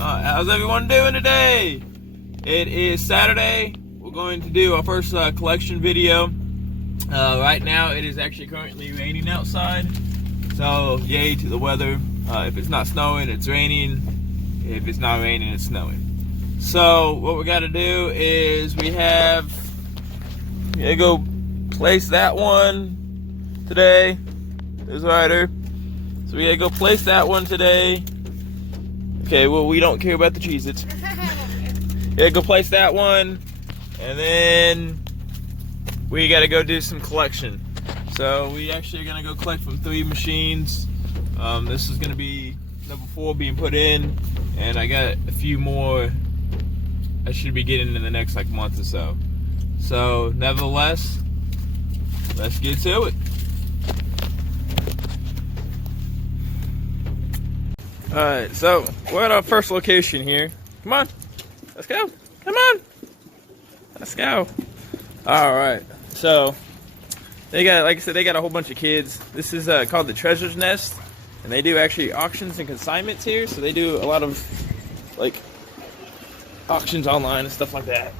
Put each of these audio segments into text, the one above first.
How's everyone doing today? It is Saturday. We're going to do our first collection video. Right now it is actually currently raining outside. So yay to the weather. If it's not snowing, it's raining. If it's not raining, it's snowing. So what we got to do is we gotta go place that one today. This rider. So we gotta go place that one today. Okay, well, we don't care about the Cheez-Its. Yeah, go place that one, and then we gotta go do some collection. So we actually are gonna go collect from 3 machines. This is gonna be number 4 being put in, and I got a few more I should be getting in the next month or so. So nevertheless, let's get to it. Alright, so we're at our first location here. Come on, let's go. Come on, let's go. Alright, so they got, like I said, they got a whole bunch of kids. This is called the Treasure's Nest, and they do actually auctions and consignments here. So they do a lot of auctions online and stuff like that.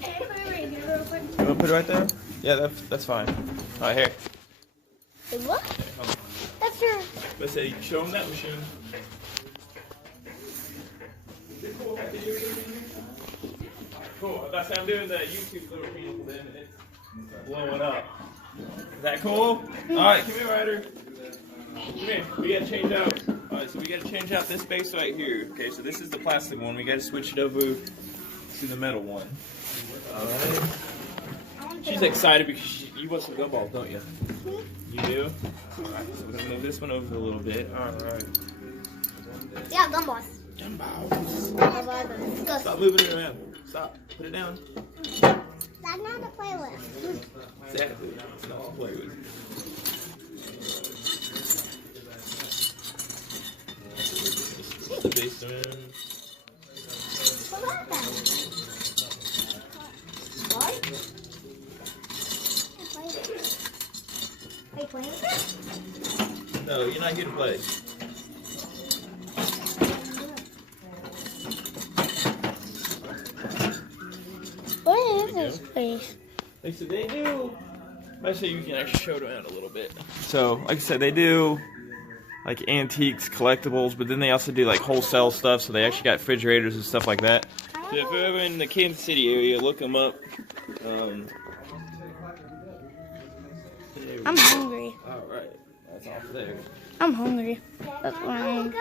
Can I put it right here real quick? You want to put it right there? Yeah, that's fine. Alright, here. Wait, what? Okay, That's your... let's say, show them that machine. Cool. That's how I'm doing the YouTube little machine for them, and it's blowing up. Is that cool? Alright, come here, Ryder. Come here. We gotta change out. Alright, so we gotta change out this base right here. Okay, so this is the plastic one. We gotta switch it over to the metal one. Alright. She's excited because you want some gumballs, don't you? You do? Alright, so we're gonna move this one over a little bit. Alright. Yeah, gumballs. Gumballs. Stop moving it around. Stop. Put it down. That's not to play with. Exactly. It's not to play with. The base around. What about that? What? Are you playing with it? No, you're not here to play. What is this place? Like I said, they do. I say you can actually show it around a little bit. So, like I said, they do antiques, collectibles, but then they also do wholesale stuff. So they actually got refrigerators and stuff like that. So if you're ever in the Kansas City area, look them up. I'm hungry. All right, that's off there. I'm hungry. That's why I'm...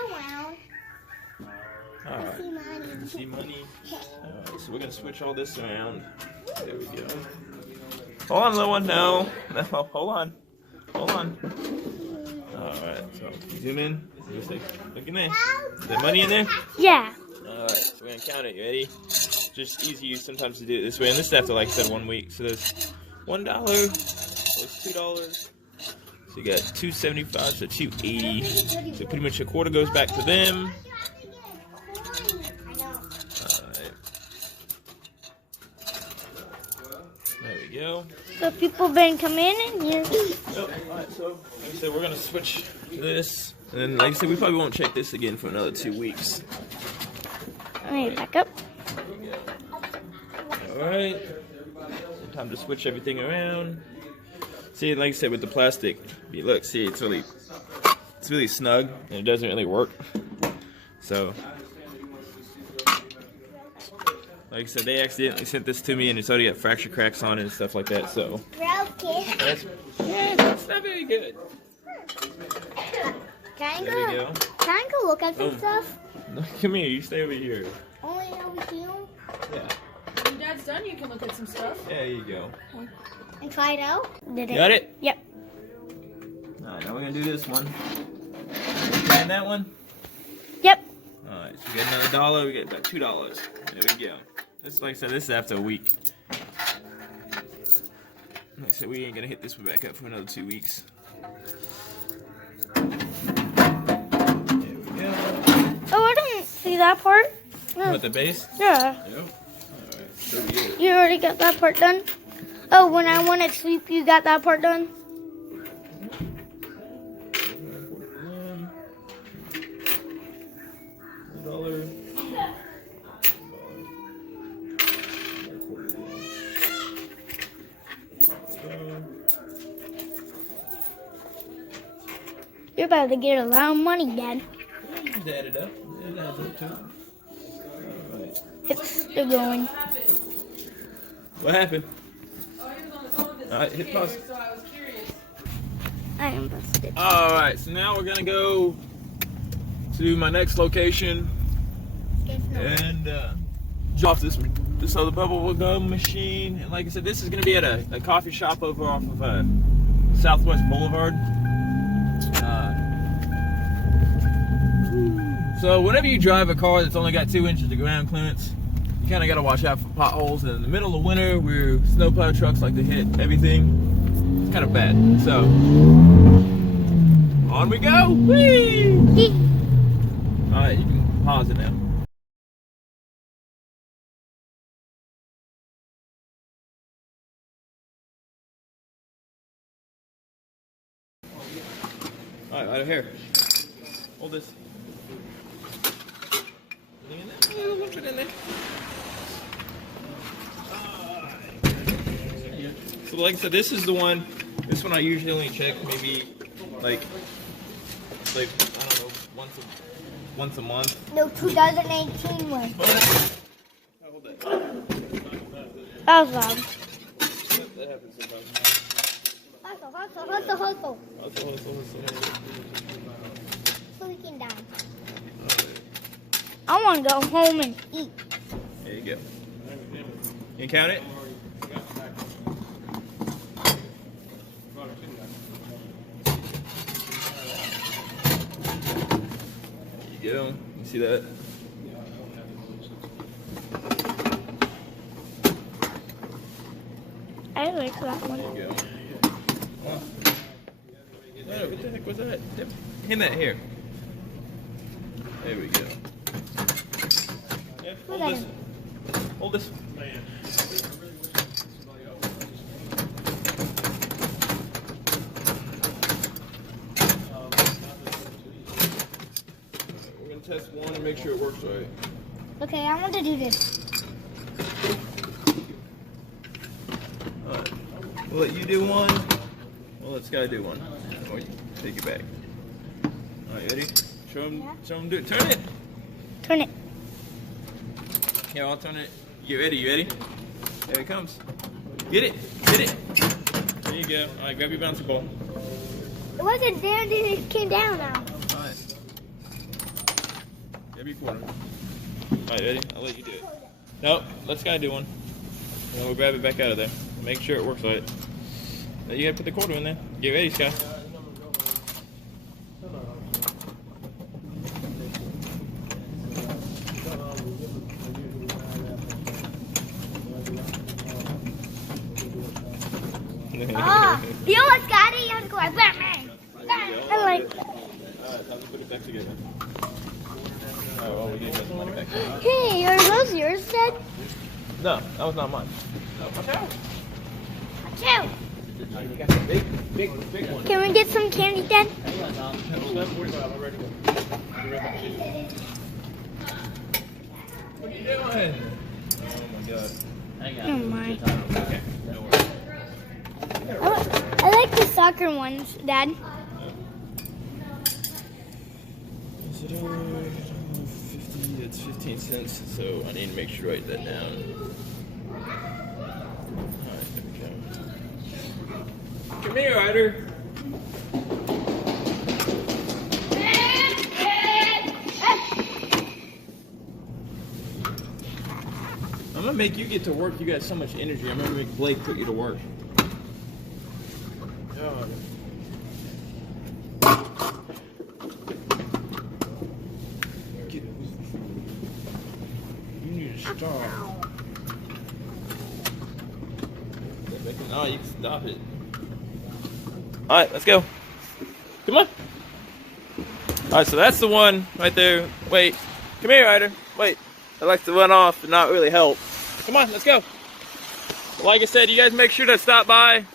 All right. See money. All right, so we're gonna switch all this around. There we go. Hold on, little one. No. Hold on. Hold on. All right. So zoom in. Look in there. Is there money in there? Yeah. All right. So we're gonna count it. You ready? Just easier sometimes to do it this way, and this is after, like I said, 1 week. So there's $1. There's $2. So you got $2.75. So $2.80. So pretty much a quarter goes back to them. There we go. So people been coming in here. Yep. Alright, so like I said, we're gonna switch to this. And then like I said, we probably won't check this again for another 2 weeks. Let me back up. Alright. Time to switch everything around. See, like I said, with the plastic, look, see, it's really snug and it doesn't really work. So like I said, they accidentally sent this to me and it's already got fracture cracks on it and stuff like that, so that's not very good. Can There we go. I go look at some stuff? No, come here, you stay over here. Only over here? Yeah. When Dad's done, you can look at some stuff. There you go. And try it out? Did it? Got it? Yep. Alright, now we're gonna do this one. And that one? Yep. Alright, so we got another $1, we got about $2. There we go. This, like I said, this is after a week. Like I said, we ain't gonna hit this one back up for another 2 weeks. There we go. Oh, I didn't see that part. No. What, the base? Yeah. Yep. Alright, so we get it. You already got that part done? Oh, when I went to sleep, you got that part done? color. You're about to get a lot of money, Dad. Just add it up. It adds up too. Alright. It's still going. What happened? Alright, hit pause. I am busted. Alright, so now we're gonna go to my next location and drop this other bubble gum machine. And like I said, this is gonna be at a coffee shop over off of Southwest Boulevard. So whenever you drive a car that's only got 2 inches of ground clearance, you kind of got to watch out for potholes. And in the middle of winter, where snowplow trucks like to hit everything, it's kind of bad. So on we go. Whee! All right, you can pause it now. All right, here. Hold this. Put it in there. So like I said, this is the one. This one I usually only check maybe like I don't know, once a month. No, 2018 one. Hold that. That was loud. That happens sometimes. Hustle. So we can die. I want to go home and eat. There you go. You can count it? There you go. You see that? I like that one. There you go. Oh, what the heck was that? Hand that here. There we go. Yeah, hold this. Hold this. We're gonna test one and make sure it works right. Okay, I want to do this. Alright. We'll let you do one. We'll let Sky do one. Or you take it back. Alright, ready? Show him do it. Turn it! Turn it. Here, I'll turn it. You ready? You ready? There it comes. Get it! Get it! There you go. Alright, grab your bouncy ball. It wasn't there, then it came down now. Alright. Grab your quarter. Alright, ready? I'll let you do it. Nope, let Sky do one. And then we'll grab it back out of there. Make sure it works right. Now you gotta put the quarter in there. Get ready, Sky. You almost got it. You have to go like Batman. I like that. Alright, time to put it back together. Alright, well, we need to get the money back together. Hey, are those yours, Dad? No, that was not mine. No, watch out. Watch out. You got some big one. Can we get some candy, Dad? What are you doing? Oh my god. Oh my. Okay, no worries. I like the soccer ones, Dad. Is it 50? It's 15 cents, so I need to make sure to write that down. Alright, there we go. Come here, Ryder. I'm gonna make you get to work. You got so much energy. I'm gonna make Blake put you to work. God. You need to stop. No, you can stop it. Alright, let's go. Come on. Alright, so that's the one right there. Wait. Come here, Ryder. Wait. I like to run off and not really help. Come on, let's go. Like I said, you guys make sure to stop by.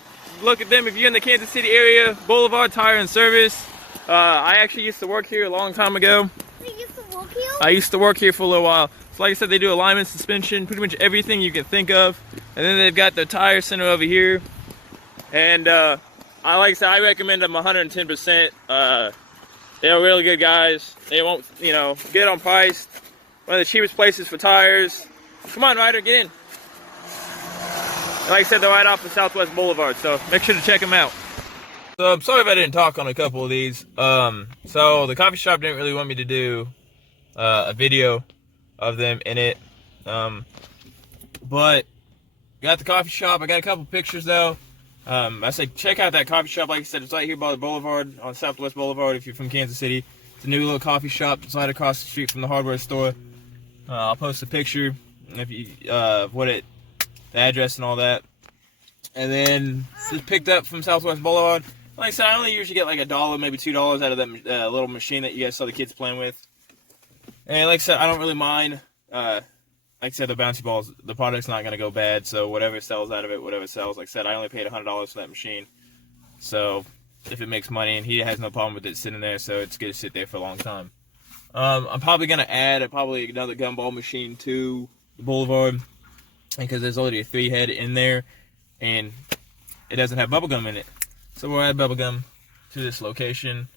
Look at them if you're in the Kansas City area. Boulevard Tire and Service. I actually used to work here a long time ago. We used to work here? I used to work here for a little while. So like I said, they do alignment, suspension, pretty much everything you can think of. And then they've got the tire center over here. And like I said, I recommend them 110%. They're really good guys. They won't, get on price. One of the cheapest places for tires. Come on, Ryder, get in. And like I said, they're right off the Southwest Boulevard, so make sure to check them out. So I'm sorry if I didn't talk on a couple of these. So the coffee shop didn't really want me to do a video of them in it. But got the coffee shop. I got a couple pictures though. I said check out that coffee shop. Like I said, it's right here by the boulevard, on Southwest Boulevard if you're from Kansas City. It's a new little coffee shop. It's right across the street from the hardware store. I'll post a picture if you the address and all that. And then just picked up from Southwest Boulevard. Like I said, I only usually get like $1, maybe $2 out of that little machine that you guys saw the kids playing with. And like I said, I don't really mind. Like I said, the bouncy balls, the product's not going to go bad. So whatever sells out of it, whatever sells. Like I said, I only paid $100 for that machine. So if it makes money, and he has no problem with it sitting there, so it's going to sit there for a long time. I'm probably going to add another gumball machine to the Boulevard, because there's already a 3-head in there, and it doesn't have bubblegum in it. So we'll add bubblegum to this location.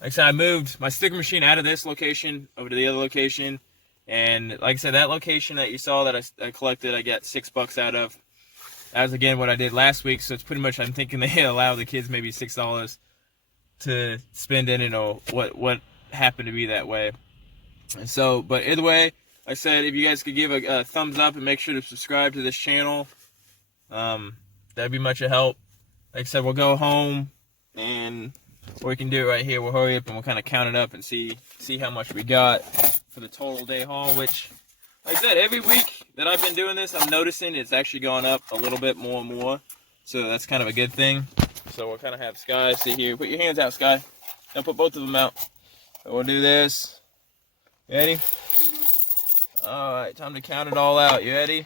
Like I said, I moved my sticker machine out of this location over to the other location, and like I said, that location that you saw that I collected, I got $6 out of. That was again what I did last week, so it's pretty much, I'm thinking they allow the kids maybe $6 to spend in it, or what happened to be that way. And so, but either way, like I said, if you guys could give a thumbs up and make sure to subscribe to this channel, that'd be much a help. Like I said, we'll go home, and we can do it right here. We'll hurry up and we'll kind of count it up and see how much we got for the total day haul, which, like I said, every week that I've been doing this, I'm noticing it's actually going up a little bit more and more. So that's kind of a good thing. So we'll kind of have Sky sit here. Put your hands out, Sky. Don't put both of them out. So we'll do this. You ready? Alright, time to count it all out. You ready?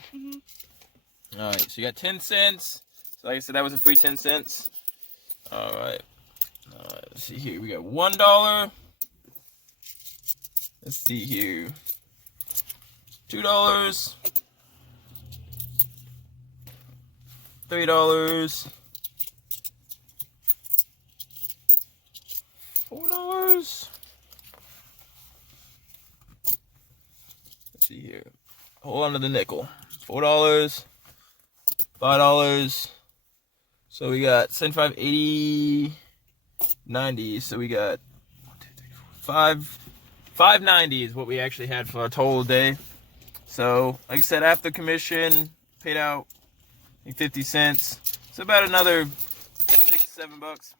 Alright, so you got 10 cents. So like I said, that was a free 10 cents. Alright. Let's see here. We got $1. Let's see here. $2. $3. $4. Let's see here. Hold on to the nickel. $4. $5. So we got 75, 80, 90. So we got 1, 2, 3, 4, 5. $5.90 is what we actually had for our total day. So, like I said, after commission, paid out 50 cents. So about another $6, $7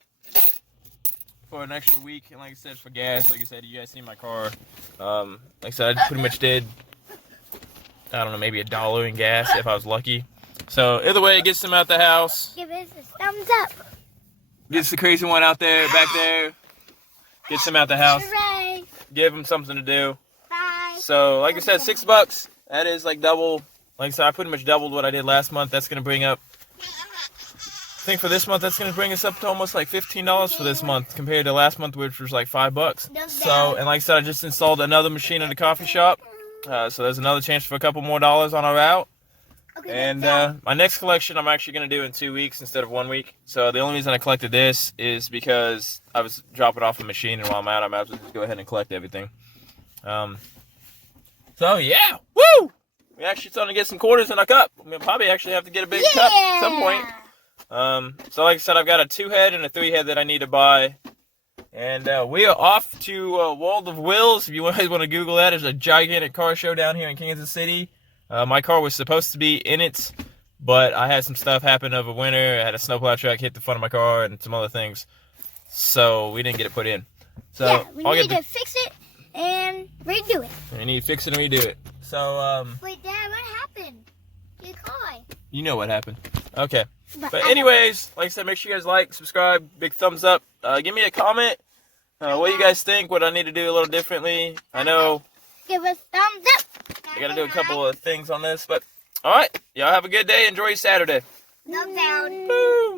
for an extra week. And like I said, for gas, like I said, you guys see my car. Like I said, I pretty much did, I don't know, maybe $1 in gas if I was lucky. So either way, it gets them out the house. Give us a thumbs up. Gets the crazy one out there, back there. Gets them out the house. Hooray. Give them something to do. Bye. So, like I said, $6. That is like double. Like I said, I pretty much doubled what I did last month. That's going to bring up, I think for this month, that's going to bring us up to almost like $15 for this month compared to last month, which was like $5. So, and like I said, I just installed another machine in the coffee shop. So there's another chance for a couple more dollars on our route. And my next collection I'm actually going to do in 2 weeks instead of 1 week. So the only reason I collected this is because I was dropping off a machine, and while I'm out, I might as well just go ahead and collect everything. So yeah, woo! We actually starting to get some quarters in our cup. We'll probably actually have to get a big cup at some point. So like I said, I've got a 2-head and a 3-head that I need to buy. And we are off to World of Wills. If you guys want to Google that, there's a gigantic car show down here in Kansas City. My car was supposed to be in it, but I had some stuff happen over winter. I had a snowplow truck hit the front of my car and some other things. So we didn't get it put in. So yeah, we need to fix it and redo it. We need to fix it and redo it. So, Wait, Dad, what happened? Your car. You know what happened. Okay. But anyways, like I said, make sure you guys like, subscribe, big thumbs up. Give me a comment. What you guys think? What I need to do a little differently? I know. Give us thumbs up. I got to do a couple of things on this, but all right. Y'all have a good day. Enjoy your Saturday. Thumbs down. Boom.